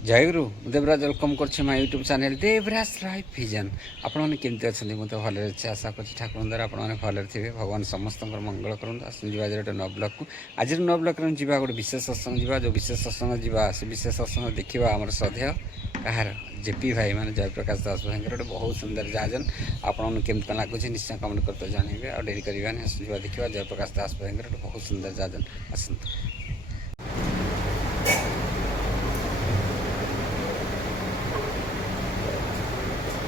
ଜୟଗୁରୁ Debaraj welcome କରୁଛି ମୋ YouTube channel Devraj life vision. ଆପଣମାନେ କେମିତି ଅଛନ୍ତି? ମୁଁ ତ ଭଲରେ ଅଛି, ଆଶା କରୁଛି ଠାକୁରଙ୍କ ଦ୍ୱାରା ଆପଣମାନେ ଭଲରେ ଥିବେ। ଭଗବାନ ସମସ୍ତଙ୍କର ମଙ୍ଗଳ କରନ୍ତୁ। ଆସନ୍ତୁ ଯିବା ଗୋଟେ ନୂଆ ବ୍ଲଗ୍କୁ। ଆଜିର ନୂଆ ବ୍ଲଗ୍ରେ ଯିବା ଗୋଟେ ବିଶେଷ ସତ୍ସଙ୍ଗ ଯିବା। ଯେଉଁ ବିଶେଷ ସତ୍ସଙ୍ଗ ଯିବା ସେ ବିଶେଷ ସତ୍ସଙ୍ଗ ଦେଖିବା ଆମର ଶ୍ରଦ୍ଧେୟ କାହାର ଜେପି ଭାଇ ମାନେ ଜୟପ୍ରକାଶ ଦାସ ଭାଇଙ୍କର ଗୋଟେ ବହୁତ ସୁନ୍ଦର ଜାଜନ। ଆପଣମାନଙ୍କୁ କେମିତି କ'ଣ ଲାଗୁଛି ନିଶ୍ଚୟ କମେଣ୍ଟ କରିତେ ଜଣାଇବେ। ଆଉ ଡେରି କରିବାନି, ଆସନ୍ତୁ ଯିବା ଦେଖିବା ଜୟପ୍ରକାଶ ଦାସ ଭାଇଙ୍କର ଗୋଟେ ବହୁତ ସୁନ୍ଦର ଜାଜନ। ଆସନ୍ତୁ।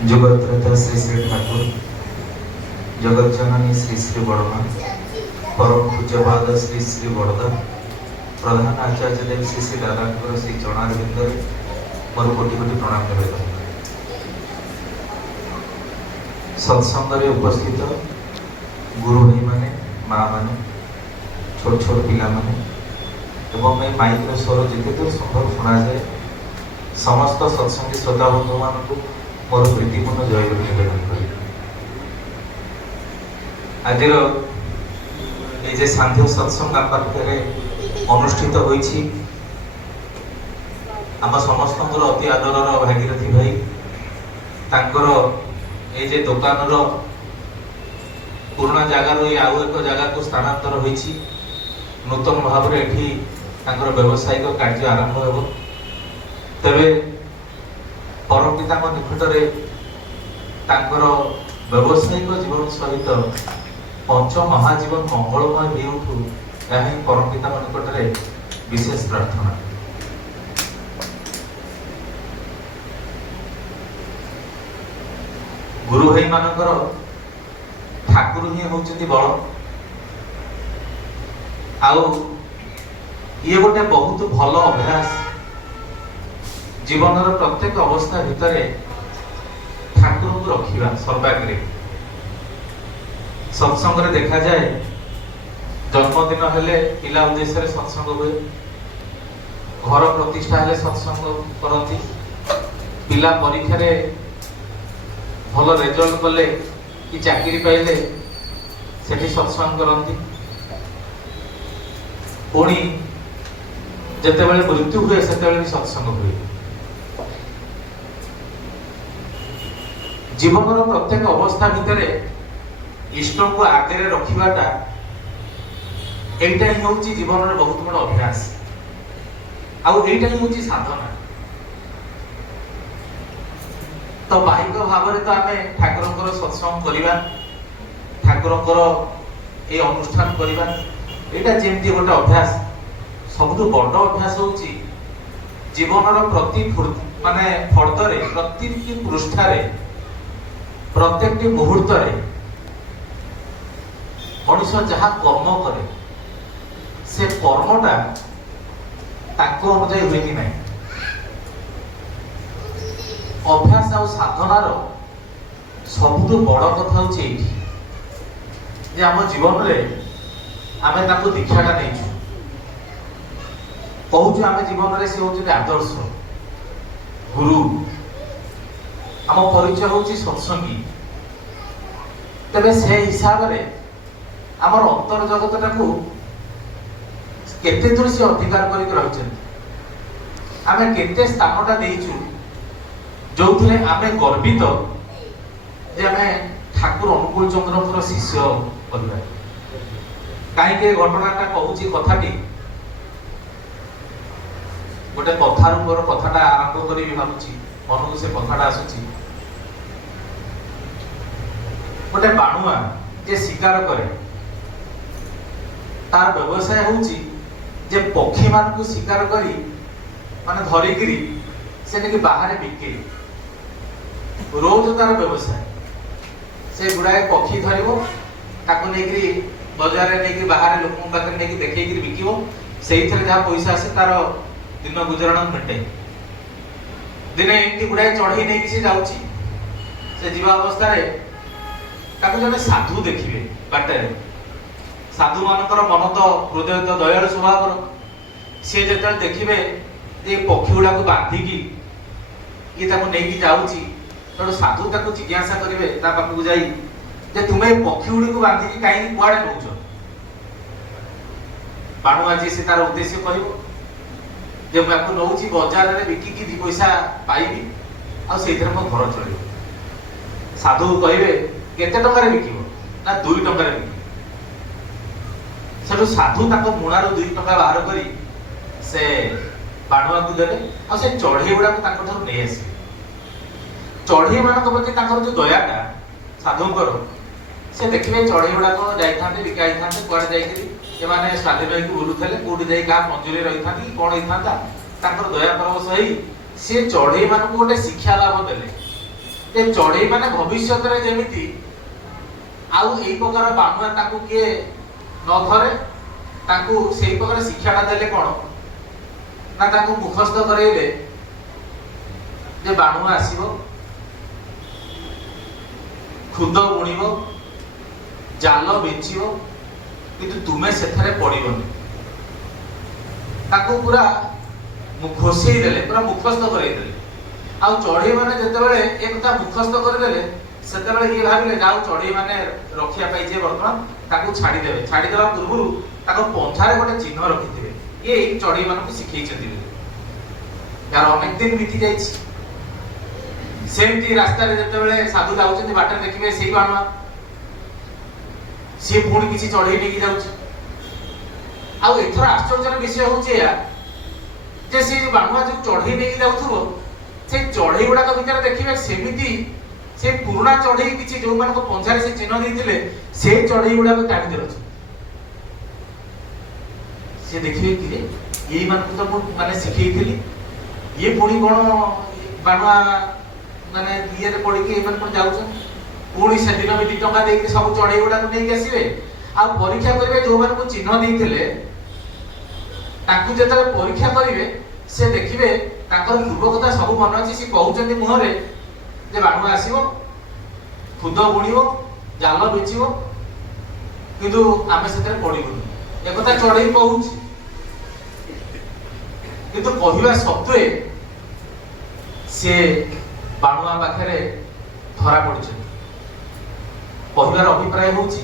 जगतरता श्री श्री ठाकुर जगत जननी श्री श्री बड़मा परम पूज्यपाद श्री श्री बड़दा प्रधान आचार्य देव श्री श्री दादा श्री चरणारविंद मोर कोटि कोटि प्रणाम निवेदन। सत्संग उपस्थित गुरु भाई माने माँ माने छोट छोट पिला माने एवं माइक स्वर जिते दूर संभव शुणा जाए समस्त सत्संगी श्रोता बंधु मानक मोर प्रीतिपूर्ण जय गुरु निवेदन करी। आज ये सांध्य सत्संग पाखे अनुष्ठित होइछि आम समस्त अति आदर भागीरथी भाई तांकर ये जे दुकान पुराना जगार आउ एक जगह को स्थानांतर होइछि नूतन भाव में एठी तांकर व्यावसायिक कार्य आरंभ होबो। तबे परम पिता निकटरे तांकर व्यावसायिक जीवन सहित पंच महाजीवन मंगलमय हो उठू यह परम पिता निकटरे विशेष प्रार्थना। गुरु भाई मानकर ठाकुर ही होउचंती बळ आउ ये गोटे बहुत भल अभ्यास जीवन प्रत्येक अवस्था भितर ठाकुर को रखा सर्वाग्रे। सत्संग देखा जाए जन्मदिन हेले पिला उद्देश्य सत्संग हुए, घर प्रतिष्ठा हेले सत्संग करती, पिला परीक्षा रे भल रिजल्ट कले कि चाकरी पाइले सेठी सत्संग करती, पुणी जेतेबेले मृत्यु हुए सेतेबेले भी सत्संग हुए। जीवन प्रत्येक अवस्था भितर इष्ट को आगे रखा यहीटा ही हूँ जीवन बहुत बड़ अभ्यास आईटा ही हूँ साधना। तो बाहिक भाव में तो आम ठाकुर सत्संग करवा ठाकुर ये अनुष्ठान करवा यहाँ जमी गोटे अभ्यास सब बड़ अभ्यास हूँ जीवन प्रति माने फर्दरे प्रति पृष्ठारे प्रत्येक मुहूर्त मनुष्य जहाँ कर्म करे से कर्मटा अनुजाई हुए कि नहीं। अभ्यास और साधनार सबुठ बड़ कथा हूँ आम जीवन में आम दीक्षाटा नहीं कहूँ आम जीवन में सी हूँ आदर्श गुरु आम परिचय हूँ सत्संगी। तेरे से हिसाब से आम अंतर जगत टाक केते दूर से अधिकार कर आम केते स्थानटा देचु जो आम गर्वित जे आम ठाकुर अनुकूल चंद्र शिष्य करवा। कहीं घटनाटा कहूँ कथाटी गोटे कथार कथाटा आरंभ करी भावुची मन को से कथाटा आसुची। गोटे बाणुआ जे शिकार करे तार व्यवसाय होउची जे पक्षी मान को शिकार करी माने धरिगिरी से नेकी बाहर बिके रोज तार व्यवसाय से गुड़ाए पक्षी धरिबो ताको नेकी बाजार रे नेकी बाहर लोक पाखे नेकी देखैगिरी बिकिबो सेइथरे जहा पैसा आसे तार दिन गुजराण मेटे। दिने एंटी गुड़ाए चढ़ई नहीं से जाउची से जीवा अवस्था रे ताको जने साधु देखिबे बाटे साधु मानकर मन तो हृदय तो दयालु स्वभाव सी जो देखिए ये पक्षी गुड़ा को बांधिकी ये नहीं जाऊँगी तेणु साधु ताको जिज्ञासा करेंगे पाखक जाई जे तुम्हें पक्षी गुड़ी को बांधिकी कहीं कुआड़े नौच बाणुआ जी से तार उद्देश्य कह ଯେ ମୁଁ ୟାକୁ ନଉଛି ବଜାରରେ ବିକିକି 2 ପଇସା ପାଇବି ଆଉ ସେଇଥିରେ ମୋ ଘର ଚଳିବ। ସାଧୁ କହିବେ କେତେ ଟଙ୍କାରେ ବିକିବ? ନା 2 ଟଙ୍କାରେ ବିକିବ। ସେଠୁ ସାଧୁ ତାଙ୍କ ମୁଣାରୁ 2 ଟଙ୍କା ବାହାର କରି ସେ ବାଣୁଆକୁ ଦେଲେ ଆଉ ସେ ଚଢେଇ ଗୁଡାକୁ ତାଙ୍କ ଠାରୁ ନେଇ ଆସିବେ। ଚଢେଇ ମାନଙ୍କ ପ୍ରତି ତାଙ୍କର ଯୋଉ ଦୟାଟା ସାଧୁଙ୍କର, ସେ ଦେଖିବେ ଚଢେଇ ଗୁଡାକ ଯାଇଥାନ୍ତେ ବିକା ହେଇଥାନ୍ତେ କୁଆଡେ ଯାଇକିରି ଏମାନେ ସ୍ୱାଧୀନ ହେଇକି ବୁଲୁଥିଲେ, କୋଉଠି ଯାଇ କାହା ମଞ୍ଜୁରୀ ରହିଥାନ୍ତି କି କଣ ହେଇଥାନ୍ତା। ତାଙ୍କର ଦୟା ପରବଶ ହେଇ ସେ ଚଢେଇ ମାନଙ୍କୁ ଗୋଟେ ଶିକ୍ଷା ଲାଭ ଦେଲେ ଯେ ଚଢେଇ ମାନେ ଭବିଷ୍ୟତରେ ଯେମିତି ଆଉ ଏଇ ପ୍ରକାର ବାଣୁଆ ତାଙ୍କୁ କିଏ ନ ଧରେ, ତାଙ୍କୁ ସେଇ ପ୍ରକାର ଶିକ୍ଷାଟା ଦେଲେ କଣ ନା ତାଙ୍କୁ ମୁଖସ୍ଥ କରେଇଲେ ଯେ ବାଣୁଆ ଆସିବ, ଖୁଦ ବୁଣିବ, ଜାଲ ବିଞ୍ଚିବ, କିନ୍ତୁ ତୁମେ ସେଥିରେ ପଡିବନି। ତାକୁ ପୁରା ଘୋଷେଇ ଦେଲେ, ପୁରା ମୁଖସ୍ଥ କରେଇଦେଲେ। ଆଉ ଚଢେଇ ମାନେ ଯେତେବେଳେ ଏ କଥା ମୁଖସ୍ଥ କରିଦେଲେ ସେତେବେଳେ ଇଏ ଭାବିଲେ ଯାଉ ଚଢେଇ ମାନେ ରକ୍ଷା ପାଇଯିବେ, ବର୍ତ୍ତମାନ ତାକୁ ଛାଡିଦେବେ। ଛାଡିଦେବା ପୂର୍ବରୁ ତାଙ୍କ ପଞ୍ଝାରେ ଗୋଟେ ଚିହ୍ନ ରଖିଥିବେ, ଇଏ ଏଇ ଚଢେଇ ମାନଙ୍କୁ ଶିଖେଇଛନ୍ତି ବୋଲି। यार अनेक दिन बीती जाइछि। सेमती रास्तारे जेतेबेले साधु जाउछन्ति बाटे देखिबे सेही बाणुआ से पुणी किछि चढ़ेई नेकी जाउछि। आ एथरा आश्चर्यजनक विषय होउछि या जे से बाणुआ जो चढ़ेई नेकी जाउथुबो से चढ़ेई गुडा भितर देखिबे सेमिति से पुराना चढ़ेई किछि जो मान को पंजारे से चिन्ह दैथिले से चढ़ेई गुडा को टाणी देलछ। से देखिबे कि एई मान को तो माने सिखैथिली ये पुणी कोन बाणुआ माने ये रे पड़ी के एमन कोन जाउछन पुणी से दिन में 2 टका देके सब चढ़ेई गुडा को नेकी आसीबे। आ परीक्षा करिवे जो मान को चिन्ह दैथिले ताकू जेतरे परीक्षा करिवे से देखिबे ताकर पूर्व कथा सब मन अछि। से कहउचंती मुहरे जे बाणुआ आसीबो खुद बुणीबो जाल बेचिबो किंतु आमे सेतरे पड़िबोनी ए कथा चढ़ेई कहउछि। किंतु कहिबा सत्वे से बाणुआ पाखरे धरा पड़िछन। कहिबार अभिप्राय होउछि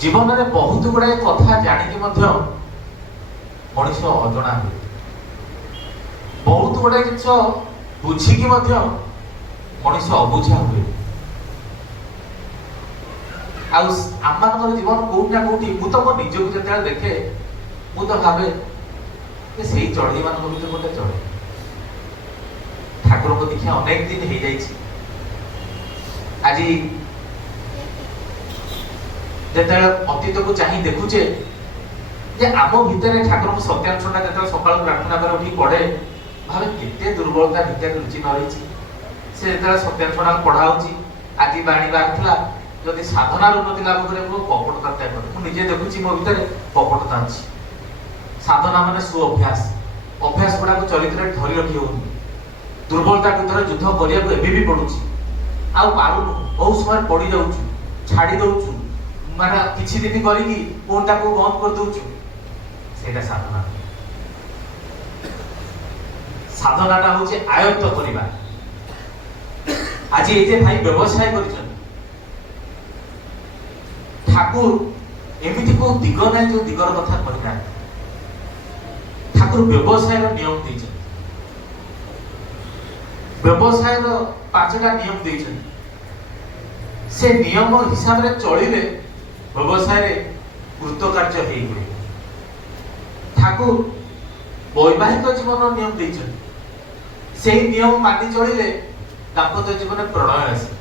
जीवन में बहुत गुड़ाए कथा जानिकी मध्य मनुष्य अजଣା हुए, बहुत गुड़ाए जिनिस बुझिकी मध्य मनुष्य अबुझा हुए। आम जीवन कोठी ना कोठी मु तो मो निजक जो देखे मु तो भावे से चढ़ई मान भर गोटे चढ़ई ठाकुर को देखिए अनेक दिन हो जाए। आज जेते अतीत को चाही देखुचे जे आम भितर ठाकुर को सत्यांशटा जो सकाल प्रार्थना कर उठी पढ़े भावे केते दुर्बलता भितर लुचि न रही। से जो सत्यांशटा पढ़ा आज बाणी बाहर जदि साधनार उन्नति लाभ करे कपटता त्याग करे। मुझे देखुची मो भितर कपटता अच्छी। साधना माने सु अभ्यास अभ्यास गुड़ा को चरित्र धरी रखी हो दुर्बलता भितर युद्ध करिया को एबे भी पड़ुची आउ पारुनु बहुत समय पड़ी जाउछु छाड़ी दउछु माने किछि दिन करिकी कोनटा को बंद कर दउछु। सेटा साधना साधनाटा होचे आयत्त करिबा। आज ए जे भाई व्यवसाय करिछन ठाकुर एमिति को दिग नै जो दिगर कथा कहिना ठाकुर व्यवसाय नियम दीछन। व्यवसाय 5टा नियम दीछन। से नियम हिसाब रे चलिले व्यवसाय रे कृतकार्य हेई हुए। ठाकुर वैवाहिक जीवन नियम दीछन। से नियम मानि चलिले दाम्पत्य जीवन प्रणय आसे।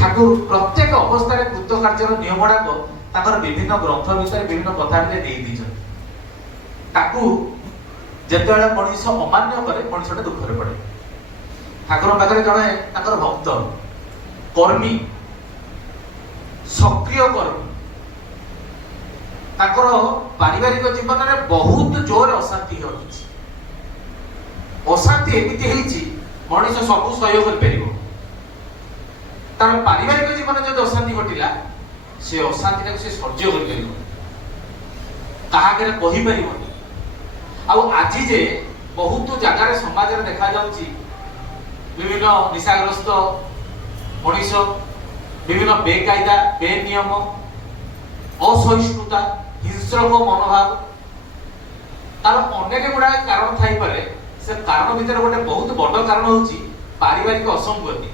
ठाकुर प्रत्येक अवस्था रे कृतकार्य नियम गुड़ाक ताकर विभिन्न ग्रंथ विषय विभिन्न कथा रे दे दीछन। ताकू जेतेबेले मनुष्य अमान्य करे मनुष्यटा दुख रे पड़े। ठाकुर पाखरे जणे ताकर भक्त कर्मी सक्रिय कर्मी ताकर पारिवारिक जीवन में बहुत जोर अशांति होछि। अशांति एमिति हेछि मनुष्य सब सहयोग कर परिबो। तार पारिवारिक जीवन जो अशांति घटिला से अशांति से सह्य कर परिबो कहा के कहि परिबो। आज जे बहुत जगार समाज में देखा जाउची विभिन्न निशाग्रस्त मनुष्य विभिन्न बेकायदा बेनियम असहिष्णुता हिंसा ବିଶୃଙ୍ଖଳ ମନୋଭାବ ତାର ଅନେକ ଗୁଡ଼ାଏ କାରଣ ଥାଇପାରେ। ସେ କାରଣ ଭିତରେ ଗୋଟେ ବହୁତ ବଡ଼ କାରଣ ହଉଛି ପାରିବାରିକ ଅସଙ୍ଗତି।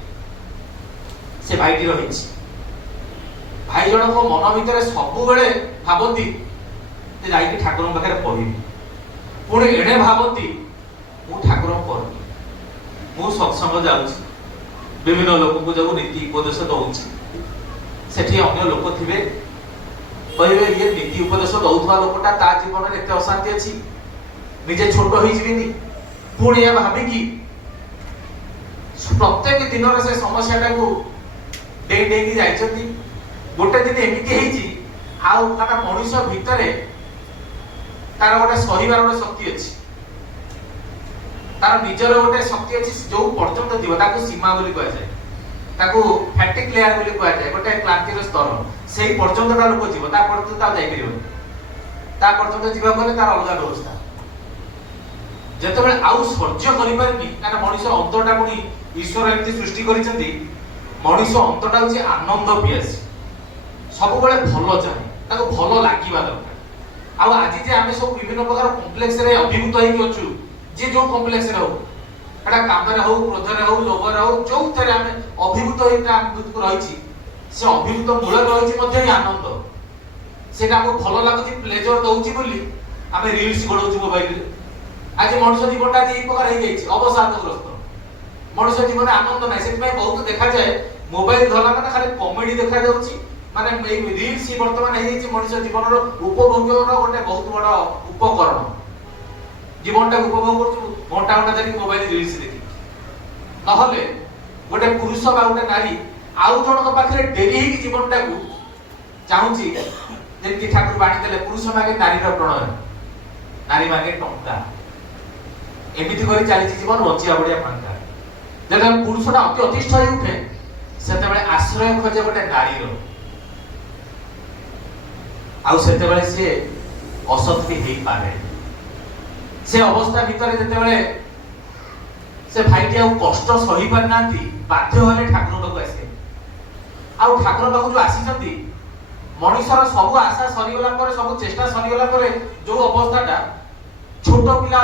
ସେ ଭାଇଟି ରହିଛି, ଭାଇ ଜଣଙ୍କ ମନ ଭିତରେ ସବୁବେଳେ ଭାବନ୍ତି ଯେ ଯାଇକି ଠାକୁରଙ୍କ ପାଖରେ ପଢିବି, ପୁଣି ଏଣେ ଭାବନ୍ତି ମୁଁ ଠାକୁରଙ୍କୁ ପଢୁନି, ମୁଁ ସତ୍ସଙ୍ଗ ଯାଉଛି, ବିଭିନ୍ନ ଲୋକଙ୍କୁ ଯୋଉ ନୀତି ଉପଦେଶ ଦଉଛି, ସେଠି ଅନ୍ୟ ଲୋକ ଥିବେ କହିବେ ଇଏ ନୀତି ଉପଦେଶ ଦଉଥିବା ଲୋକଟା ତା ଜୀବନରେ ଏତେ ଅଶାନ୍ତି ଅଛି, ନିଜେ ଛୋଟ ହେଇଯିବିନି। ପୁଣି ଏହା ଭାବିକି ପ୍ରତ୍ୟେକ ଦିନର ସେ ସମସ୍ୟାଟାକୁ ଡେଇଁ ଡେଇଁକି ଯାଇଛନ୍ତି। ଗୋଟେ ଦିନ ଏମିତି ହେଇଛି, ଆଉ କାରଣ ମଣିଷ ଭିତରେ ତାର ଗୋଟେ ସହିବାର ଗୋଟେ ଶକ୍ତି ଅଛି, ତାର ନିଜର ଗୋଟେ ଶକ୍ତି ଅଛି, ଯୋଉ ପର୍ଯ୍ୟନ୍ତ ଯିବ ତାକୁ ସୀମା ବୋଲି କୁହାଯାଏ, ତାକୁ ଫ୍ୟାଟିକ୍ ଲେୟାର ବୋଲି କୁହାଯାଏ, ଗୋଟେ କ୍ଳାନ୍ତିର ସ୍ତର। ସେଇ ପର୍ଯ୍ୟନ୍ତ ତା ଲୋକ ଯିବ, ତା ପର୍ଯ୍ୟନ୍ତ ଆଉ ଯାଇପାରିବନି। ତା ପର୍ଯ୍ୟନ୍ତ ଯିବାକୁ ହେଲେ ତାର ଅଲଗା ବ୍ୟବସ୍ଥା। ଯେତେବେଳେ ଆଉ ସହ୍ୟ କରିପାରିନି, କାରଣ ମଣିଷ ଅନ୍ତରଟା ପୁଣି ଈଶ୍ୱର ଏମିତି ସୃଷ୍ଟି କରିଛନ୍ତି, ମଣିଷ ଅନ୍ତରଟା ହଉଛି ଆନନ୍ଦ ପିଆସି, ସବୁବେଳେ ଭଲ ଚାହେଁ, ତାକୁ ଭଲ ଲାଗିବା ଦରକାର। ଆଉ ଆଜି ଯେ ଆମେ ସବୁ ବିଭିନ୍ନ ପ୍ରକାର କମ୍ପ୍ଲେକ୍ସରେ ଅଭିଭୂତ ହେଇକି ଅଛୁ, ଯିଏ ଯୋଉ କମ୍ପ୍ଲେକ୍ସରେ ହଉ, ଏଟା କାମରେ ହଉ, କ୍ରୋଧରେ ହଉ, ଲୋଭରେ ହଉ, ଯୋଉଥିରେ ଆମେ ଅଭିଭୂତ ହେଇକି ରହିଛି, ସେ ଅଭିଭୂତ ମୂଳରେ ରହିଛି ମଧ୍ୟ ଏଇ ଆନନ୍ଦ। ସେଟା ଆମକୁ ଭଲ ଲାଗୁଛି, ପ୍ଲେଜର ଦଉଛି ବୋଲି ଆମେ ରିଲ୍ସ ଗଢଉଛୁ ମୋବାଇଲରେ। ଆଜି ମଣିଷ ଜୀବନଟା ଆଜି ଏଇ ପ୍ରକାର ହେଇଯାଇଛି, ଅବସାଦଗ୍ରସ୍ତ। ମଣିଷ ଜୀବନରେ ଆନନ୍ଦ ନାହିଁ, ସେଥିପାଇଁ ବହୁତ ଦେଖାଯାଏ ମୋବାଇଲ ଧରିଲା ମାନେ ଖାଲି କମେଡି ଦେଖାଯାଉଛି। ମାନେ ଏଇ ରିଲ୍ସ ବର୍ତ୍ତମାନ ହେଇଯାଇଛି ମଣିଷ ଜୀବନର ଉପଭୋଗର ଗୋଟେ ବହୁତ ବଡ ଉପକରଣ। ଜୀବନଟାକୁ ଉପଭୋଗ କରୁଛୁ ଘଣ୍ଟା ଘଣ୍ଟା ଧରି ମୋବାଇଲ ରିଲ୍ସ ଦେଖି। ନହେଲେ ଗୋଟେ ପୁରୁଷ ବା ଗୋଟେ ନାରୀ ଆଉ ଜଣଙ୍କ ପାଖରେ ଡେରି ହେଇକି ଜୀବନଟାକୁ ଚାହୁଁଛି, ଯେମିତି ଠାକୁର ବାଣୀ ଦେଲେ ପୁରୁଷ ମାଗେ ନାରୀର ପ୍ରଣୟ, ନାରୀ ମାଗେ ଟଙ୍କା। ଏମିତି କରି ଚାଲିଛି ଜୀବନ, ବଞ୍ଚିବା ବଢିଆ ଫାଙ୍କା। ଯେତେବେଳେ ପୁରୁଷଟା ଅତି ଅତିଷ୍ଠ ହେଇ ଉଠେ, ସେତେବେଳେ ଆଶ୍ରୟ ଖୋଜେ ଗୋଟେ ନାରୀର, ଆଉ ସେତେବେଳେ ସିଏ ଅସତୀ ହେଇପାରେ। ସେ ଅବସ୍ଥା ଭିତରେ ଯେତେବେଳେ ସେ ଭାଇଟି ଆଉ କଷ୍ଟ ସହି ପାରିନାହାନ୍ତି, ବାଧ୍ୟ ହେଲେ ଠାକୁର ପାଖକୁ ଆସିବେ। ଆଉ ଠାକୁର ପାଖକୁ ଯୋଉ ଆସିଛନ୍ତି, ମଣିଷର ସବୁ ଆଶା ସରିଗଲା ପରେ, ସବୁ ଚେଷ୍ଟା ସରିଗଲା ପରେ ଯୋଉ ଅବସ୍ଥାଟା, ଛୋଟ ପିଲା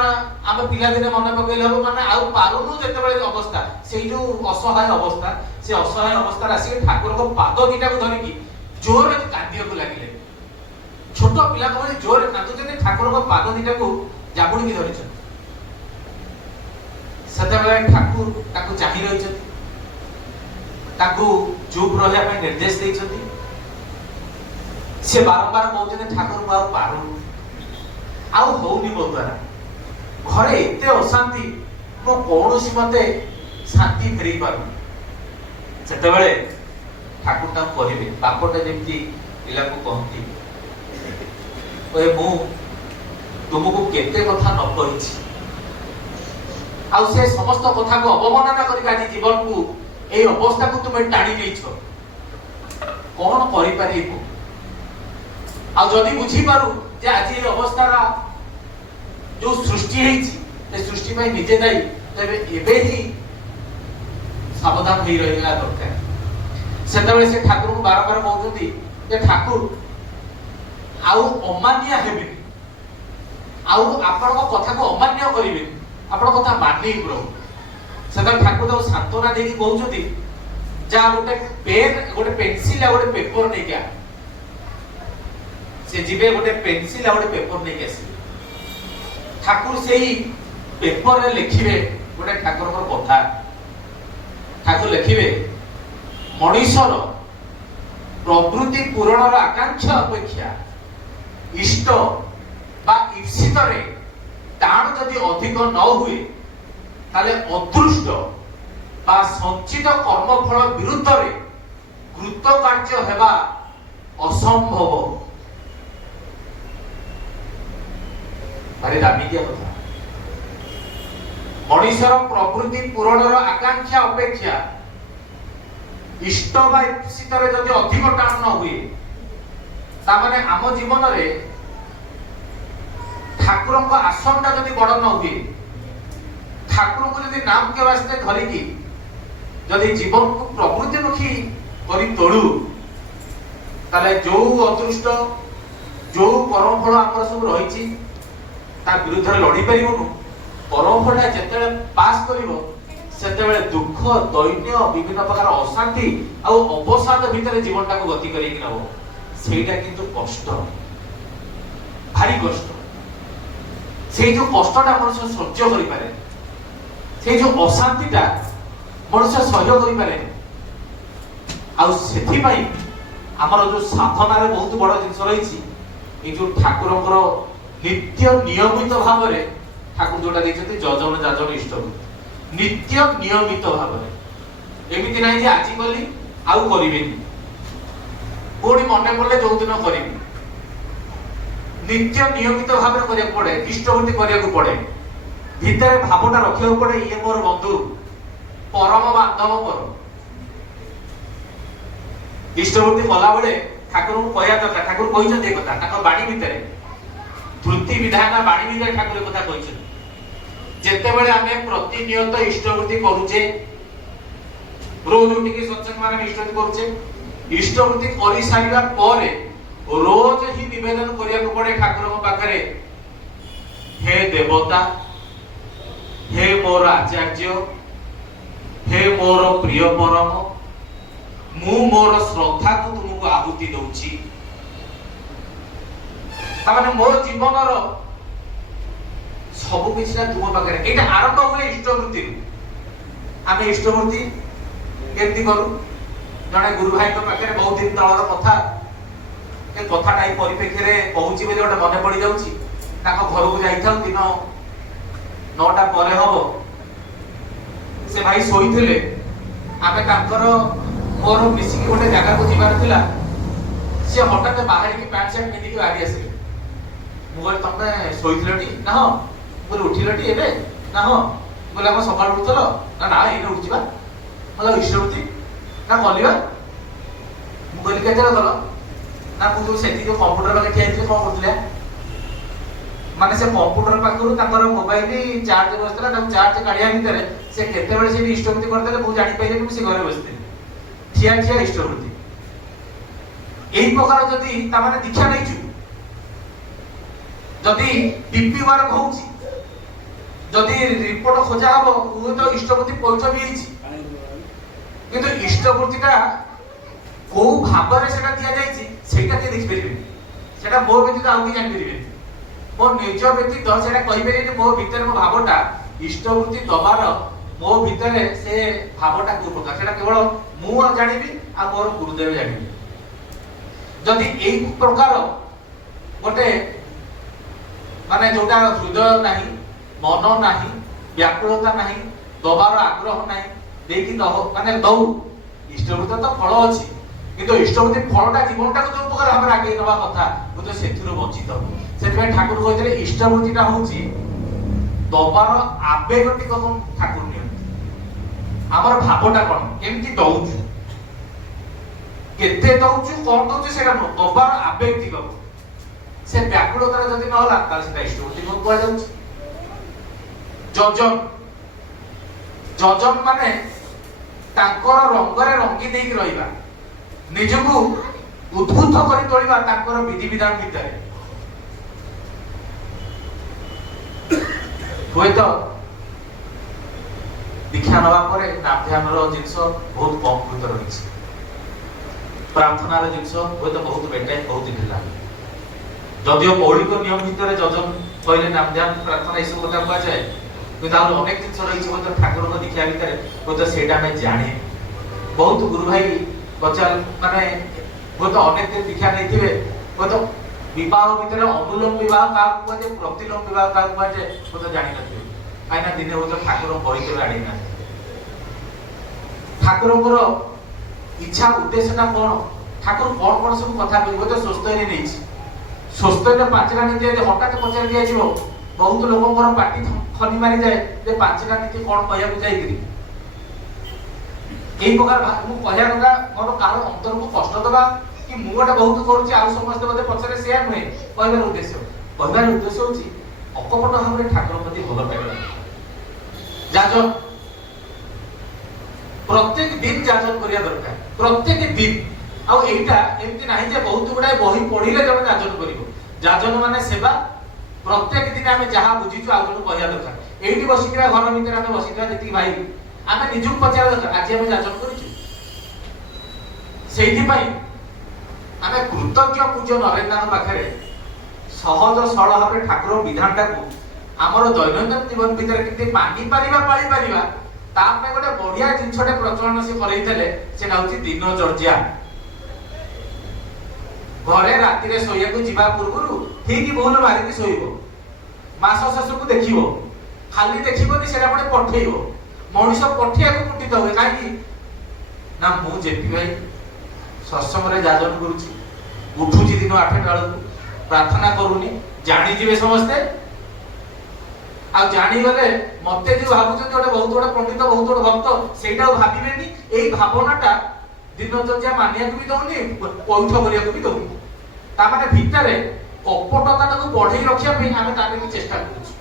ଆମେ ପିଲାଦିନେ ମନେ ପକେଇଲେ ହବ, ମାନେ ଆଉ ପାରୁନୁ ଯେତେବେଳେ ଅବସ୍ଥା, ସେଇ ଯୋଉ ଅସହାୟ ଅବସ୍ଥା, ସେ ଅସହାୟ ଅବସ୍ଥାରେ ଆସିକି ଠାକୁରଙ୍କ ପାଦ ଦିଟାକୁ ଧରିକି ଜୋରରେ କାନ୍ଦିବାକୁ ଲାଗିଲେ। ଛୋଟ ପିଲାଙ୍କ ଭଳି ଜୋରରେ କାନ୍ଦୁଛନ୍ତି, ଠାକୁରଙ୍କ ପାଦ ଦିଟାକୁ ଜାବୁଡ଼ିକି ଧରିଛନ୍ତି। ସେତେବେଳେ ଠାକୁର ତାକୁ ଚାହିଁ ରହିଛନ୍ତି, ତାକୁ ଚୁପ୍ ରହିବା ପାଇଁ ନିର୍ଦ୍ଦେଶ ଦେଇଛନ୍ତି। ସେ ବାରମ୍ବାର କହୁଛନ୍ତି ଠାକୁର ମୁଁ ଆଉ ପାରୁନି, ଆଉ ହଉନି ମୋ ଦ୍ୱାରା, ଘରେ ଏତେ ଅଶାନ୍ତି, ମୁଁ କୌଣସି ମତେ ଶାନ୍ତି ଫେରେଇ ପାରୁନି। ସେତେବେଳେ ଠାକୁର ତାଙ୍କୁ କହିବେ, ବାପଟା ଯେମିତି ପିଲାକୁ କହନ୍ତି, ମୁଁ ତୁମକୁ କେତେ କଥା ନ କହିଛି, ଆଉ ସେ ସମସ୍ତ କଥାକୁ ଅବମାନନା କରିକି ଆଜି ଜୀବନକୁ ଏଇ ଅବସ୍ଥାକୁ ତୁମେ ଟାଣି ନେଇଛ, କଣ କରିପାରିବୁ? ଆଉ ଯଦି ବୁଝିପାରୁ ଯେ ଆଜି ଏ ଅବସ୍ଥାର ଯୋଉ ସୃଷ୍ଟି ହେଇଛି, ସେ ସୃଷ୍ଟି ପାଇଁ ନିଜେ ଦାୟୀ, ତେବେ ଏବେ ହିଁ ସାବଧାନ ହେଇ ରହିବା ଦରକାର। ସେତେବେଳେ ସେ ଠାକୁରଙ୍କୁ ବାରମ୍ବାର କହୁଛନ୍ତି ଯେ ଠାକୁର ଆଉ ଅମାନ୍ୟ ହେବେନି, ଆଉ ଆପଣଙ୍କ କଥାକୁ ଅମାନ୍ୟ କରିବେନି, ଆପଣଙ୍କ କଥା ମାନିବି ପ୍ରଭୁ। ସେତେବେଳେ ଠାକୁର ତାକୁ ସାନ୍ତ୍ୱନା ଦେଇକି କହୁଛନ୍ତି, ଯାହା ଗୋଟେ ପେନ୍, ଗୋଟେ ପେନସିଲ ଆଉ ଗୋଟେ ପେପର ନେଇକି ଆ। ସେ ଯିବେ, ଗୋଟେ ପେନସିଲ ଆଉ ଗୋଟେ ପେପର ନେଇକି ଆସିବେ। ଠାକୁର ସେଇ ପେପରରେ ଲେଖିବେ ଗୋଟେ ଠାକୁରଙ୍କର କଥା। ଠାକୁର ଲେଖିବେ, ମଣିଷର ପ୍ରବୃତ୍ତି ପୂରଣର ଆକାଂକ୍ଷା ଅପେକ୍ଷା ଇଷ୍ଟ ବା ଇପ୍ସିତରେ ଟାଣ ଯଦି ଅଧିକ ନ ହୁଏ, ତାହେଲେ ଅଦୃଷ୍ଟ ବା ସଞ୍ଚିତ କର୍ମଫଳ ବିରୁଦ୍ଧରେ କୃତ କାର୍ଯ୍ୟ ହେବା ଅସମ୍ଭବ। ଭାରି ଦାମିକିଆ କଥା। ମଣିଷର ପ୍ରବୃତ୍ତି ପୂରଣର ଆକାଂକ୍ଷା ଅପେକ୍ଷା ଇଷ୍ଟ ବା ଇପ୍ସିତରେ ଯଦି ଅଧିକ ଟାଣ ନ ହୁଏ, ତାମାନେ ଆମ ଜୀବନରେ ଠାକୁରଙ୍କ ଆସନଟା ଯଦି ବଡ ନ ହୁଏ, ଠାକୁରଙ୍କୁ ଯଦି ନାମ କେ ବାସ୍ତେ ଧରିକି ଯଦି ଜୀବନକୁ ପ୍ରବୃତ୍ତିମୁଖୀ କରି ତୋଳୁ, ତାହେଲେ ଯୋଉ ଅଦୃଷ୍ଟ जो कर्मफल आमर सब रही विरुद्ध लड़ी पारूनु कर्मफलटा जिते पास कर सेतेबेले दुख दैन्य विभिन्न प्रकार अशांति और अवसाद भितर जीवनटा को गति करें नब सेटा किंतु कष्ट भारी कष्ट से जो कष्टटा मनुष्य सह्य करि पारे से जो अशांतिटा मनुष्य सह्य करि पारे आ सेथि पई हमर जो साधना रे बहुत बड़ जिंस रही ए जो ठाकुरଙ୍କର नित्य नियमित भाव रे ठाकुर जोटा देखते जजन जाजन इष्ट नित्य नियमित भाव रे एमिति नाही जे आजि कली आउ करिवेनी कोडी मने पड़ले जो दिन करिवे नित्य नियमित भाव रे करिया पड़े इष्टवृत्ति करिया को पड़े भीतर भावटा रखिया पड़े ये मोर बंधु परम बांधव मोर इष्टवृत्ति कला बेले ठाकुर को कहया दरकार ठाकुर कहिछन ए कथा ताको बाणी भितरे धृति विधान बाणी भितरे ठाकुर कथा कहिछन जेते बेले आमे प्रतिनियत इष्टवृत्ति करूचे रोज उठी के सत्संग माने इष्टवृत्ति करूचे इष्टवृत्ति करि सारिबा परे रोज ही निवेदन करिया को पड़े ठाकुर को पाखरे हे देवता हे मोर आचार्य हे मोर प्रिय परम मु मोर श्रद्धा को तुमको आहुति दउची तामाने मोर जीवनर सब किछटा तुम पाखरे एटा आरंभ हुए इष्टवृत्ति आमे इष्टवृत्ति केमती करू जने गुरु भाई को पाखरे बहुत दिन तळर कथा ए कथा नाइ परिप्रेक्षी रे पहुंची बेले ओटा मने पड़ी जाउची ताको घर को जाई थाउ दिन 9टा परे हबो से भाई सोईथिले आमे तांकर मोर मिसिक गोटे जगह को जीवार थिला से हठात बाहर की पैंट शर्ट पिंदी के आडी आसे मोबाइल तमे सोईथिलटी ना हो बोल उठिलटी एबे ना हो बोले हम सकाळ उठलो ना ना एने उठिबा मतलब इष्टवृत्ति ना कलिबा मोबाइल केते गलो ना मु जो सेठी जो कंप्यूटर लगे ठिया कोन करथिले माने से कंप्यूटर पाखरु ताकर मोबाइल चार्ज बसतला ता चार्ज काढिया भितरे से केते बेले से इष्टवृत्ति करदेले मु जानि पाइले कि से घरे बसते ठिया ठिया इष्टवृत्ति एही प्रकार जदी ता माने दीक्षा नै छु जदी डीपी वर्क होउची जदी रिपोर्ट खोजा हबो उ तो इष्टवृत्ति पहुंच भी हिची किंतु इष्टवृत्तिटा को भाव रे सेटा दिया जाईची सेटा के देखि परिबे सेटा मोर व्यतीत आउ कि जानि परिबे मोर निज व्यतीत सेटा कहि परिबे मोर भीतर मो भावटा इष्टवृत्ति दबार मो भीतर से भावटा को प्रकार सेटा केवल मु जानिबी आ मोर गुरुदेव जानिबी जदी एई प्रकार गोटे माने जोटा हृदय नाही मन नाही व्याकुलता नाही दबार आग्रह नाही देखि दहो माने दौ इष्टवृत्ति तो फल अछि किंतु इष्टवृत्ति फलटा जीवनटा को जो प्रकार हमरा आगे नवा कथा वो तो सेथिरु वंचित सेति ठाकुर कहले इष्टवृत्तिटा होउची दबार आवेगटिक कोन ठाकुर नियंत्रण हमर भावटा कोन केमति दउछु केते दउछु कोन दउछु सेटा न दबार आवेगटिक से व्याकुलता जदि न होला ताले सेटा इष्टवृत्ति को कोआ जाउछि जजन जजन माने तांकर रंगरे रंगी देई रहिबा निजको उद्भूत करि तोलिबा तांकर विधि विधान भितरे होय तो दीक्षा नवा परे नाध्यान रो जिंस बहुत कम भीतर रहिछि प्रार्थना रो जिंस होय तो बहुत बेटे बहुत ढिला जदियो मौलिक नियम भितर जजन कहले नाध्यान प्रार्थना इसु कथा कहै जाय किंतु आरो अनेक जिंस रहिछि होय तो ठाकुर को दीक्षा भितर होय तो सेटा नै जाने बहुत गुरु भाई बचाल माने वो तो अनेक दिन दीक्षा नहीं थिबे वो तो विवाह भितर अनुलोम विवाह का को जे प्रतिलोम विवाह का को जे वो तो जानि नथिबे आइना दिने वो तो ठाकुर बही के आडी ना ठाकुर को इच्छा उद्देश्यटा कोन ठाकुर कोन कोन सब कथा कहबो तो सुस्त नै नै सुस्त ने पांचरा नीति जे हटात पचार दिया जिवो बहुत लोगों पार्टी खनी मारी जाए जे पांचरा नीति कोन कहया को जाईकरी एई प्रकार मु कहया कथा मोर कारण अंतर को कष्ट दबा कि मु गोटे बहुत करूची आ समस्त बदे पछरे शेयर नहे कहबार उद्देश्य होची अकपट भाव रे ठाकुर प्रति भलो पाइबा जाजन प्रत्येक दिन जाजन करिया दरकार प्रत्येक दिन आ एटा एमति नाही जे बहुत गुडा बही पढिले जब जाजन करिवो ଯାଜନ ମାନେ ସେବା। ପ୍ରତ୍ୟେକ ଦିନ ଆମେ ଯାହା ବୁଝିଛୁ ଆଉ ଜଣକୁ କହିବା ଦରକାର। ଏଇଠି ବସିଥିବା ଘର ଭିତରେ ଆମେ ବସିଥିବା ଯେତିକି ଭାଇ ଆମେ ନିଜକୁ ପଚାରିବା ଦରକାର ଆଜି ଆମେ ଯାଜନ କରିଛୁ। ସେଇଥିପାଇଁ ଆମେ କୃତଜ୍ଞ ପୂଜ୍ୟ ନରେନ୍ଦ୍ରଙ୍କ ପାଖରେ ସହଜ ସରଳ ଭାବରେ ଠାକୁର ବିଧାନଟାକୁ ଆମର ଦୈନନ୍ଦିନ ଜୀବନ ଭିତରେ କେମିତି ମାନି ପାରିବା ପାଳି ପାରିବା ତା ପାଇଁ ଗୋଟେ ବଢିଆ ଜିନିଷଟେ ପ୍ରଚଳନ ସେ କରେଇଥିଲେ। ସେଟା ହଉଛି ଦିନଚର୍ଯ୍ୟା। ଘରେ ରାତିରେ ଶୋଇବାକୁ ଯିବା ପୂର୍ବରୁ ଠିକ ଭୁଲ ମାରିକି ଶୋଇବ। ମାସ ଶେଷକୁ ଦେଖିବ, ଖାଲି ଦେଖିବନି ସେଟା ପୁଣି ପଠେଇବ। ମଣିଷ ପଠେଇବାକୁ କୁଣ୍ଠିତ ହୁଏ କାହିଁକି ନା ମୁଁ ଯେପି ଭାଇ ସତ୍ସଙ୍ଗରେ ଯାଜନ କରୁଛି, ଉଠୁଛି ଦିନ 8ଟା ବେଳକୁ, ପ୍ରାର୍ଥନା କରୁନି, ଜାଣିଯିବେ ସମସ୍ତେ। ଆଉ ଜାଣିଗଲେ ମତେ ଯୋଉ ଭାବୁଛନ୍ତି ଗୋଟେ ବହୁତ ବଡ ପଣ୍ଡିତ ବହୁତ ବଡ ଭକ୍ତ ସେଇଟା ଭାବିବେନି। ଏଇ ଭାବନାଟା ଦିନଚର୍ଯ୍ୟା ମାନିବାକୁ ବି ଦଉନି, ପୈଠ କରିବାକୁ ବି ଦଉନି। ତା ମାନେ ଭିତରେ କପଟତାଟାକୁ ବଢେଇ ରଖିବା ପାଇଁ ଆମେ ତା ପାଇଁ ଚେଷ୍ଟା କରୁଛୁ।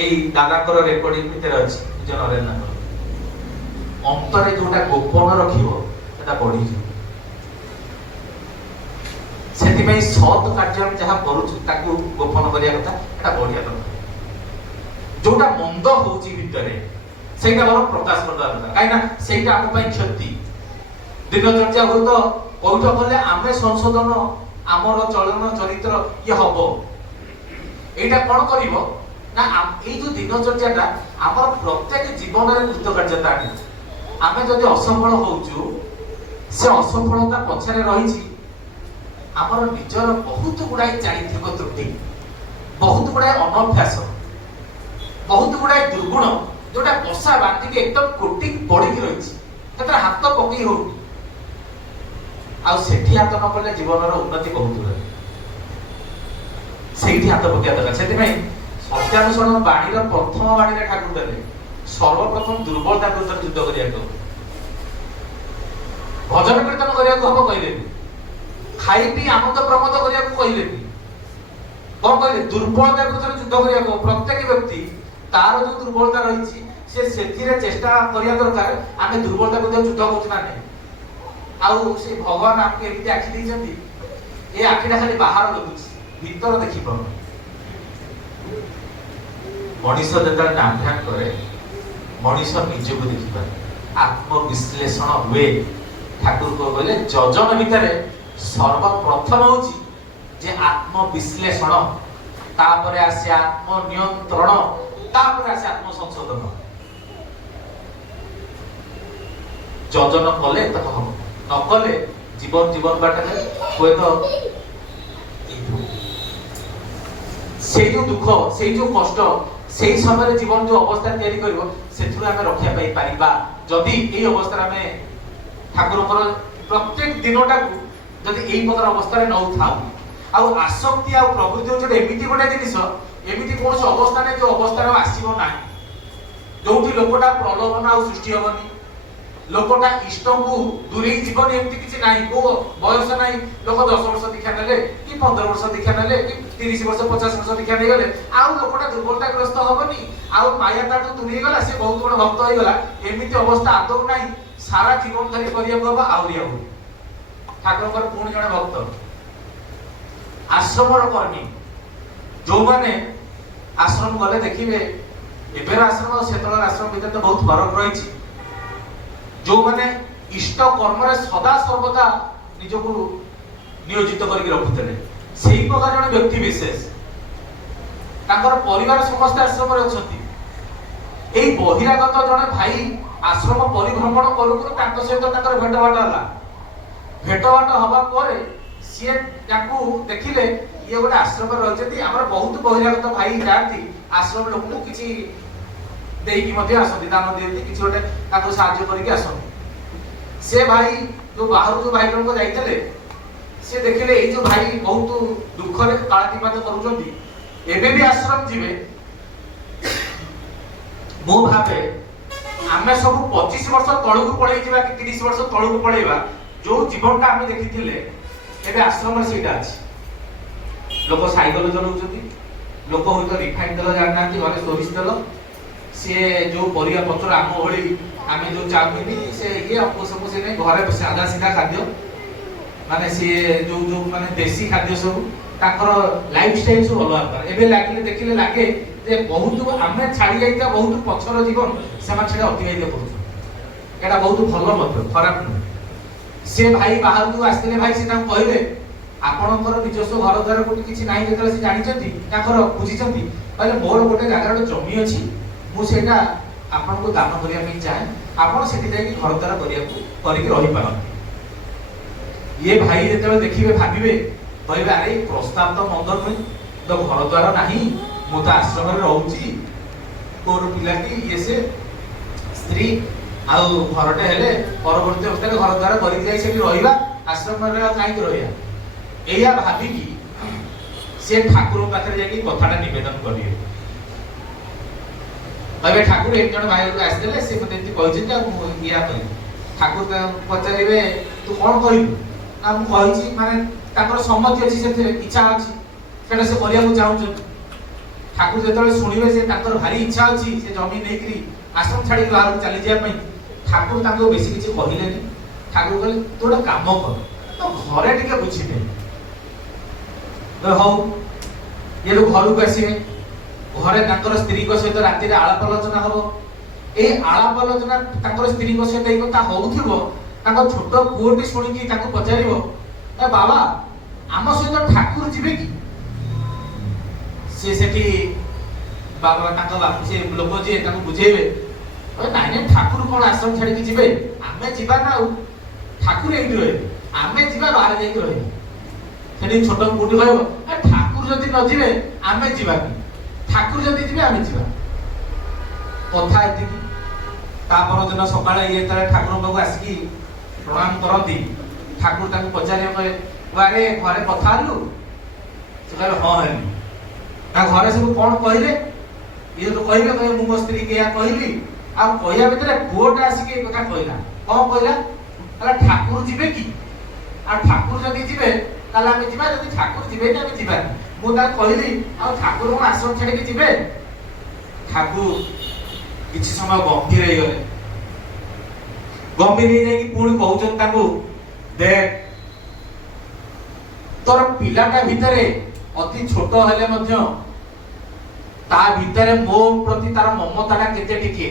ଏଇ ଦାଦାଙ୍କର ରେକର୍ଡିଂ ଭିତରେ ଅଛି ନିଜ ନରେନ୍ଦ୍ରଙ୍କର ଅନ୍ତରେ ଯୋଉଟା ଗୋପନ ରଖିବ ସେଟା ବଢିଯିବ। ସେଥିପାଇଁ ସତ୍ କାର୍ଯ୍ୟ ଆମେ ଯାହା କରୁଛୁ ତାକୁ ଗୋପନ କରିବା କଥା, ଏଟା ବଢିଆ କଥା। ଯୋଉଟା ମନ୍ଦ ହଉଛି ଭିତରେ ସେଇଟା ବରଂ ପ୍ରକାଶ କରିବା ଦରକାର, କାହିଁକି ନା ସେଇଟା ଆମ ପାଇଁ କ୍ଷତି। ଦିନଚର୍ଯ୍ୟା ହୁଏତ ପୈଠ କଲେ ଆମେ ସଂଶୋଧନ ଆମର ଚଳନ ଚରିତ୍ର ଇଏ ହବ। ଏଇଟା କଣ କରିବ ନା ଏଇ ଯୋଉ ଦିନଚର୍ଯ୍ୟାଟା ଆମର ପ୍ରତ୍ୟେକ ଜୀବନରେ କୃତକାର୍ଯ୍ୟତା ଆଣିବ। ଆମେ ଯଦି ଅସଫଳ ହଉଛୁ ସେ ଅସଫଳତା ପଛରେ ରହିଛି ଆମର ନିଜର ବହୁତ ଗୁଡାଏ ଚାରିତ୍ରିକ ତ୍ରୁଟି, ବହୁତ ଗୁଡାଏ ଅନଭ୍ୟାସ, ବହୁତ ଗୁଡାଏ ଦୁର୍ଗୁଣ ଯୋଉଟା ବସା ବାନ୍ଧିକି ଏକଦମ କୋଟି ପଡିକି ରହିଛି, ସେଥିରେ ହାତ ପକେଇ ହଉନି। ଆଉ ସେଠି ହାତ ନ ପଡିଲେ ଜୀବନର ଉନ୍ନତି ବହୁତ ହୁଏ। ସେଇଠି ହାତ ପକେଇବା ଦରକାର। ସେଥିପାଇଁ ସତ୍ୟାନୁସରଣ ବାଣୀର ପ୍ରଥମ ବାଣୀରେ ଠାକୁର ଦେଲେ ସର୍ବପ୍ରଥମ ଦୁର୍ବଳତା ବିରୁଦ୍ଧରେ ଯୁଦ୍ଧ କରିବାକୁ ହବ। ଭଜନ କୀର୍ତ୍ତନ କରିବାକୁ ହବ କହିଲେନି, ଖାଇ ପିଇ ଆନନ୍ଦ ପ୍ରମୋଦ କରିବାକୁ କହିଲେନି। କଣ କହିଲେ? ଦୁର୍ବଳତା ବିରୁଦ୍ଧରେ ଯୁଦ୍ଧ କରିବାକୁ ହବ। ପ୍ରତ୍ୟେକ ବ୍ୟକ୍ତି ତାର ଯୋଉ ଦୁର୍ବଳତା ରହିଛି ସେ ସେଥିରେ ଚେଷ୍ଟା କରିବା ଦରକାର ଆମେ ଦୁର୍ବଳତା ବିରୁଦ୍ଧରେ ଯୁଦ୍ଧ କରୁଛୁ ନା ନାହିଁ। ଆଉ ସେ ଭଗବାନ ଆମକୁ ଏମିତି ଆଖି ଦେଇଛନ୍ତି, ଏ ଆଖିଟା ଖାଲି ବାହାର ଦେଖୁଛି, ଭିତର ଦେଖିପାରୁନି। ମଣିଷ ଯେତେବେଳେ ନାଭ୍ୟାନ କରେ ମଣିଷ ନିଜକୁ ଦେଖିପାରେ, ଆତ୍ମବିଶ୍ଳେଷଣ ହୁଏ। ଠାକୁର କହିଲେ ଯଜନ ଭିତରେ ସର୍ବପ୍ରଥମ ହଉଛି ଯେ ଆତ୍ମବିଶ୍ଳେଷଣ, ତାପରେ ଆସେ ଆତ୍ମନିୟନ୍ତ୍ରଣ, ତାପରେ ଆସେ ଆତ୍ମସଂଶୋଧନ। ଯଜନ କଲେ ତାକୁ ହବ, ନ କଲେ ଜୀବନ ବାଟରେ ହୁଏତ ସେଇ ଯୋଉ ଦୁଃଖ, ସେଇ ଯୋଉ କଷ୍ଟ, ସେଇ ସମୟରେ ଜୀବନ ଯୋଉ ଅବସ୍ଥା ତିଆରି କରିବ ସେଥିରୁ ଆମେ ରକ୍ଷା ପାଇପାରିବା ଯଦି ଏଇ ଅବସ୍ଥାରେ ଆମେ ଠାକୁରଙ୍କର ପ୍ରତ୍ୟେକ ଦିନଟାକୁ ଯଦି ଏଇ ପ୍ରକାର ଅବସ୍ଥାରେ ନଉଥାଉ। ଆଉ ଆସକ୍ତି ଆଉ ପ୍ରବୃତ୍ତି ହଉଛି ଏମିତି ଗୋଟେ ଜିନିଷ, ଏମିତି କୌଣସି ଅବସ୍ଥା ନାହିଁ ଯୋଉ ଅବସ୍ଥାରେ ଆସିବ ନାହିଁ, ଯୋଉଠି ଲୋକଟା ପ୍ରଲୋଭନ ଆଉ ସୃଷ୍ଟି ହବନି, ଲୋକଟା ଇଷ୍ଟଙ୍କୁ ଦୂରେଇ ଯିବନି। ଏମିତି କିଛି ନାହିଁ, କୋଉ ବୟସ ନାହିଁ। ଲୋକ 10 ବର୍ଷ ଦୀକ୍ଷା ନେଲେ କି 15 ବର୍ଷ ଦୀକ୍ଷା ନେଲେ କି 30 ବର୍ଷ 50 ବର୍ଷ ଦୀକ୍ଷା ନେଇଗଲେ ଆଉ ଲୋକଟା ଦୁର୍ବଳତାଗ୍ରସ୍ତ ହବନି, ଆଉ ମାୟା ତାଠୁ ଦୂରେଇ ଗଲା, ସେ ବହୁତ ବଡ ଭକ୍ତ ହେଇଗଲା। ଏମିତି ଅବସ୍ଥା ଆଦୌ ନାହିଁ। ସାରା ଜୀବନ ଧରି କରିବାକୁ ହବ ଆହୁରି ଆହୁରି। ଠାକୁରଙ୍କର ପୁଣି ଜଣେ ଭକ୍ତ ଆଶ୍ରମର କର୍ମୀ, ଯୋଉମାନେ ଆଶ୍ରମ ଗଲେ ଦେଖିବେ ଏବେର ଆଶ୍ରମ ସେତେବେଳ ଆଶ୍ରମ ଭିତରେ ତ ବହୁତ ଫରକ ରହିଛି। ଯୋଉମାନେ ଇଷ୍ଟ କର୍ମରେ ସଦା ସର୍ବଦା ନିଜକୁ ନିୟୋଜିତ କରିକି ରଖୁଥିଲେ, ସେଇ ପ୍ରକାର ଜଣେ ବ୍ୟକ୍ତି ବିଶେଷ, ତାଙ୍କର ପରିବାର ସମସ୍ତେ ଆଶ୍ରମରେ ଅଛନ୍ତି। ଏଇ ବହିରାଗତ ଜଣେ ଭାଇ ଆଶ୍ରମ ପରିଭ୍ରମଣ କରୁ କରୁ ତାଙ୍କ ସହିତ ତାଙ୍କର ଭେଟଭାଟ ହେଲା। ଭେଟଭାଟ ହବା ପରେ ସିଏ ତାଙ୍କୁ ଦେଖିଲେ ଇଏ ଗୋଟେ ଆଶ୍ରମରେ ରହିଛନ୍ତି, ଆମର ବହୁତ ବହିରାଗତ ଭାଇ ଯାଆନ୍ତି ଆଶ୍ରମ ଲୋକଙ୍କୁ କିଛି ଦେଇକି ମଧ୍ୟ ଆସନ୍ତି, ଦାନ ଦିଅନ୍ତି, କିଛି ଗୋଟେ ତାଙ୍କୁ ସାହାଯ୍ୟ କରିକି ଆସନ୍ତି। ସେ ଭାଇ ଯୋଉ ବାହାରୁ ଯୋଉ ଭାଇ ଜଣକ ଯାଇଥିଲେ ସେ ଦେଖିଲେ ଏଇ ଯୋଉ ଭାଇ ବହୁତ ଦୁଃଖରେ କାଳାତିପାତ କରୁଛନ୍ତି, ଏବେ ବି ଆଶ୍ରମ ଯିବେ। ମୁଁ ଭାବେ ଆମେ ସବୁ 25 ବର୍ଷ ତଳକୁ ପଳେଇ ଯିବା କି 30 ବର୍ଷ ତଳକୁ ପଳେଇବା, ଯୋଉ ଜୀବନଟା ଆମେ ଦେଖିଥିଲେ ଏବେ ଆଶ୍ରମରେ ସେଇଟା ଅଛି। ଲୋକ ସାଇକେଲ ଚଲାଉଛନ୍ତି, ଲୋକ ହୁଏତ ରିଫାଇନ ତେଲ ଜାଣିନାହାନ୍ତି, ଘରେ ସୋରିଷ ତେଲ, ସିଏ ଯୋଉ ପରିବା ପତ୍ର ଆମ ଭଳି ଆମେ ଯୋଉ ଚାଉମିନ ସେ ଇଏ ଅପସମ ସେ ନାହିଁ, ଘରେ ସାଧା ସିଧା ଖାଦ୍ୟ माने सी जो जो माने देसी खाद्य सब ताकर लाइफ स्टाइल सब अलग प्रकार एबे लागिले देखिले लागे जे बहुत आमे छाड़ी जाइता बहुत पछर जीवन सेमा छडा अतिबाहित करू एटा बहुत भलो मत खराब न से भाई बाहर को आस्ते भाई से नाम कहले आपनकर निजस्व घर द्वार कोटी किछि नाही जेतले से जानि छथि ताकर बुझि छथि कहले मोर गोटे जागा रो जमी अछि मु सेटा आपन को दान करिया में चाहे आपन सेठी जाई घर द्वार करिया को करिक रहि पारन ये भाई जेतले देखिबे भाबिबे कहबे अरे प्रस्ताव तो मंदर नुई तो घर द्वार नाही मु तो आश्रम रे रहउची कोर पिलाटी ये से स्त्री आउ घरटे हेले परवर्ती अवस्था घर द्वार करि जाई सेठी रहिबा आश्रम रे काई रहिया एया भाबी की से ठाकुर पाखरे जाकी कथाटा निवेदन करिए कहबे ठाकुर एक जण भाई को आस्तेले से मते एति कहि जे मु इया कहि ठाकुर पचारिबे तू कोन कहिबू ना मु कहिछि माने ताकर सम्मति अछि सेथे इच्छा अछि सेटा से करिया को चाहू ठाकुर जेतले सुनिबे से ताकर भारी इच्छा अछि से जमी नेकरी आश्रम छाड़ी बाहर चली जाय पई ठाकुर ताको बेसी किछि कहिलेनी ठाकुर कहले तोडा काम कर तो घरे टिके बुझि दे तो हौ ये लोग घर को आसीबे घरे ताकर स्त्री को सहित राति रे आलाप आलोचना हबो ए आलाप आलोचना ताकर स्त्री को सहित एक कथा होउथिबो ताको छोट पुओटी सुनिकी ताको पचारिबो ए बाबा आम सहित ठाकुर जिबे की से सेठी बाबा ताको बापू से लोक जे ताको बुझेबे ओ नाइ नाइ ठाकुर कोन आश्रम छाड़ी की जिबे आमे जिबा ना ठाकुर एठी रहे आमे जिबा बाहर जाई रहे सेठी छोट पुओटी कहबो ए ठाकुर जदी न जिबे आमे जिबा ठाकुर जदी जिबे आमे जिबा कथा एति की ता पर दिन सकाळे ये तरे ठाकुर बाबू आसी प्रणाम करती ठाकुर ताको पचारे कहे वारे घरे कथा आलु से कहे हां हनी ता घरे सब कोन कहिले ये तो कहिबे कहे मु मो स्त्री के या कहिली आ कहिया भीतर पुओटा आसी के कथा कहिला कोन कहिला अला ठाकुर जिबे की आ ठाकुर जदी जिबे ताला आमे जिबा जदी ठाकुर जिबे ना आमे जिबा मु ता कहिली आ ठाकुर को आश्रम छाड़ी के जिबे ठाकुर किछि समय गंभीर हे गले गंभीर हे जाई कि पुणी कहउछन ताको देख तोर पिलाटा भितरे अति छोट हेले मध्य ता भितरे मो प्रति तार ममताटा केते टिके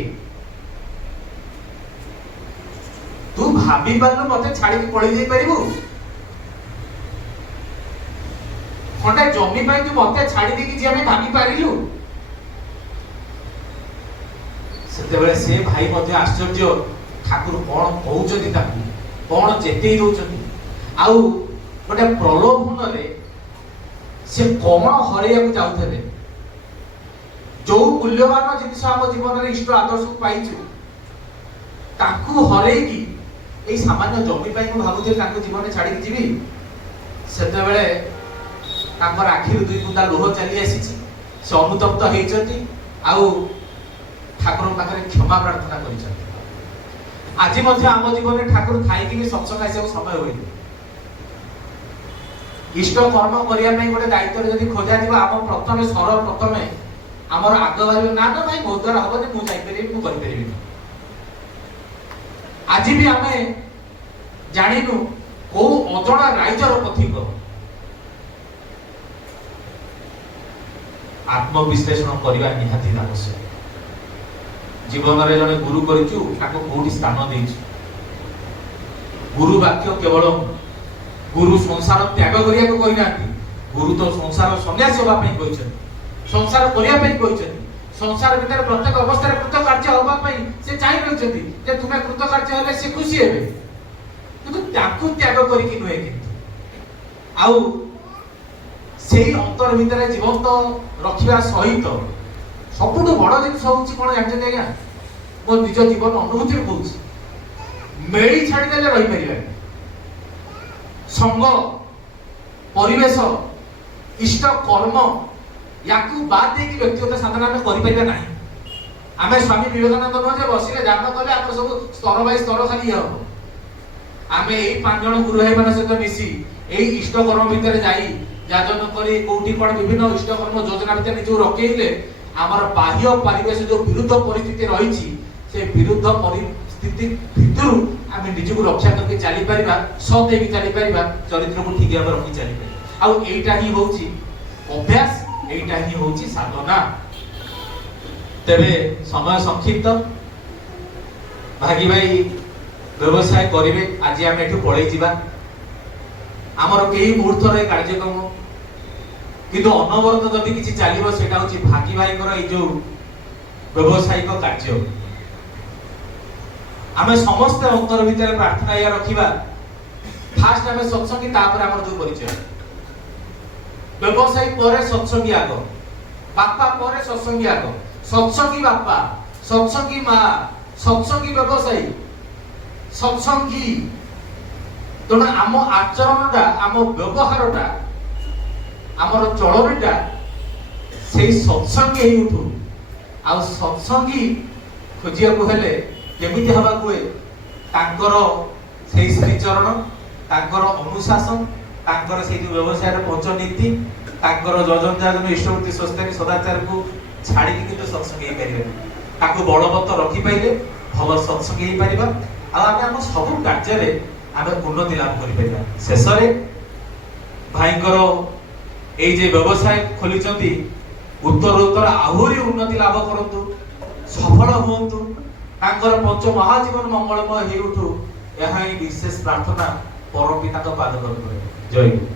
तू भाबी पारलु मते छाड़ी के पळी जाई परिबु खंडे जमी पाई तू मते छाड़ी दे कि जे हमें भाबी पारिलु सेते बेले से भाई मते आश्चर्य ठाकुर कोन कहउछथि ताकू कोन जेते दउछथि आउ गोटे प्रलोभन रे से कोन हरेया को जाउथले जो मूल्यवान जिनिस हम जीवन रे इष्ट आदर्श को पाइछु ताकू हरेकी ए सामान्य जमी पाई को भाबु जे ताकू जीवन रे छाड़ी जिबी सेते बेले ताकर आखिर दुई बुंदा लोह चली आसीछि से अनुतप्त हेइछथि आउ ठाकुर पाखरे क्षमा प्रार्थना करिछथि आज मध्य आम जीवन में ठाकुर थाई कि सत्संग आइसा समय होई इष्ट कर्म करिया पई गोटे दायित्व जदी खोजा दिबा आम प्रथमे सरल प्रथमे हमर आगवारी ना ना भाई मो द्वारा हबो मु जाई परिबी मु करि परिबी आज भी आमे जानिनु को अजणा राइजर पथिक आत्म विश्लेषण करिबा निहाती आवश्यक जीवन रे जने गुरु करिचु ताको कोठी स्थान देइछु गुरु वाक्य केवल गुरु संसार त्याग करिया को कहि नाथि गुरु तो संसार सन्यासी होबा पई कहिछन संसार करिया पई कहिछन संसार भीतर प्रत्येक अवस्था रे कृत कार्य होबा पई से चाहि रहछथि जे तुमे कृत कार्य हेले से खुशी हेबे किंतु ताकू त्याग करि कि नहे किंतु आउ सेही अंतर भीतर जीवन तो रखिबा सहित सबुठु बड़ जिनिस होउछि कोन जानते आज्ञा मो निज जीवन अनुभूति रे कहउछि मेली छाडी देले रहि परिबा संग परिवेश इष्ट कर्म याकू बाद दे कि व्यक्तिगत साधना में करि परिबा नाही आमे स्वामी विवेकानंद न जे बसिले जान कले हम सब स्तर बाय स्तर खाली हो आमे एई पांच जण गुरु भाई माने सहित मिसी एई इष्ट कर्म भीतर जाई जाजन करी कोठी कोन विभिन्न इष्ट कर्म योजना भीतर निजो रखेइले आमर बाह्य परिवेश जो विरुद्ध परिस्थिति रही से विरुद्ध ସ୍ଥିତି ଭିତରୁ ଆମେ ନିଜକୁ ରକ୍ଷା କରିକି ଚାଲିପାରିବା, ସତ୍ ହେଇକି ଚାଲିପାରିବା, ଚରିତ୍ରକୁ ଠିକ ଭାବରେ ରଖି ଚାଲିପାରିବା। ଆଉ ଏଇଟା ହିଁ ହଉଛି ଅଭ୍ୟାସ, ଏଇଟା ହିଁ ହଉଛି ସାଧନା। ତେବେ ସମୟ ସଂକ୍ଷିପ୍ତ, ଭାଗି ଭାଇ ବ୍ୟବସାୟ କରିବେ, ଆଜି ଆମେ ଏଠୁ ପଳେଇ ଯିବା, ଆମର କେହି ମୁହୂର୍ତ୍ତର ଏ କାର୍ଯ୍ୟକ୍ରମ, କିନ୍ତୁ ଅନବରତ ଯଦି କିଛି ଚାଲିବ ସେଟା ହଉଛି ଭାଗି ଭାଇଙ୍କର ଏଇ ଯୋଉ ବ୍ୟବସାୟିକ କାର୍ଯ୍ୟ। ଆମେ ସମସ୍ତେ ଅନ୍ତର ଭିତରେ ପ୍ରାର୍ଥନା ଏଇଆ ରଖିବା, ଫାଷ୍ଟ ଆମେ ସତ୍ସଙ୍ଗୀ, ତାପରେ ଆମର ଯୋଉ ପରିଚୟ। ବ୍ୟବସାୟୀ ପରେ ସତ୍ସଙ୍ଗୀ ଆଗ, ବାପା ପରେ ସତ୍ସଙ୍ଗୀ ଆଗ, ସତ୍ସଙ୍ଗୀ ବାପା, ସତ୍ସଙ୍ଗୀ ମା, ସତ୍ସଙ୍ଗୀ ବ୍ୟବସାୟୀ, ସତ୍ସଙ୍ଗୀ। ତେଣୁ ଆମ ଆଚରଣଟା, ଆମ ବ୍ୟବହାରଟା, ଆମର ଚଳଣିଟା ସେଇ ସତ୍ସଙ୍ଗୀ ହେଇ ଉଠୁ। ଆଉ ସତ୍ସଙ୍ଗୀ ଖୋଜିବାକୁ ହେଲେ କେମିତି ହବାକୁ ହୁଏ, ତାଙ୍କର ସେଇ ଶ୍ରୀଚରଣ, ତାଙ୍କର ଅନୁଶାସନ, ତାଙ୍କର ସେଇ ଯୋଉ ବ୍ୟବସାୟର ପଞ୍ଚନୀତି, ତାଙ୍କର ଯଜନ ଯାଜନ ଇଷ୍ଟବୃତ୍ତି ସ୍ୱସ୍ତିକ ସଦାଚାରକୁ ଛାଡ଼ିକି କିନ୍ତୁ ସତ୍ସଙ୍ଗୀ ହେଇପାରିବେ। ତାକୁ ବଳବତ୍ତ ରଖିପାରିଲେ ଭଲ ସତ୍ସଙ୍ଗୀ ହେଇପାରିବା, ଆଉ ଆମେ ଆମ ସବୁ କାର୍ଯ୍ୟରେ ଆମେ ଉନ୍ନତି ଲାଭ କରିପାରିବା। ଶେଷରେ ଭାଇଙ୍କର ଏଇ ଯେ ବ୍ୟବସାୟ ଖୋଲିଛନ୍ତି, ଉତ୍ତରୋତ୍ତର ଆହୁରି ଉନ୍ନତି ଲାଭ କରନ୍ତୁ, ସଫଳ ହୁଅନ୍ତୁ, ତାଙ୍କର ପଞ୍ଚ ମହାଜୀବନ ମଙ୍ଗଳମୟ ହେଇ ଉଠୁ, ଏହା ହିଁ ବିଶେଷ ପ୍ରାର୍ଥନା ପରମ ପିତାଙ୍କ ପାଦ କରେ। ଜୟ ଗୁରୁ।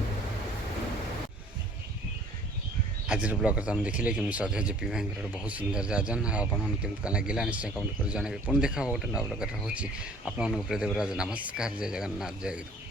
ଆଜିର ବ୍ଲଗ୍ରେ ତ ଆମେ ଦେଖିଲେ କେମିତି ସଦସ୍ୟ ଜେପି ଭାଇଙ୍କର ବହୁତ ସୁନ୍ଦର ଯାଜନ। ଆଉ ଆପଣମାନଙ୍କୁ କେମିତି କ'ଣ ଲାଗିଲା ନିଶ୍ଚୟ କମେଣ୍ଟ କରି ଜଣାଇବେ। ପୁଣି ଦେଖା ହେବ ଗୋଟେ ନୂଆ ବ୍ଲଗ୍ରେ। ରହୁଛି ଆପଣମାନଙ୍କୁ ପ୍ରିୟ ଦେବରାଜ, ନମସ୍କାର, ଜୟ ଜଗନ୍ନାଥ, ଜୟ ଗୁରୁ।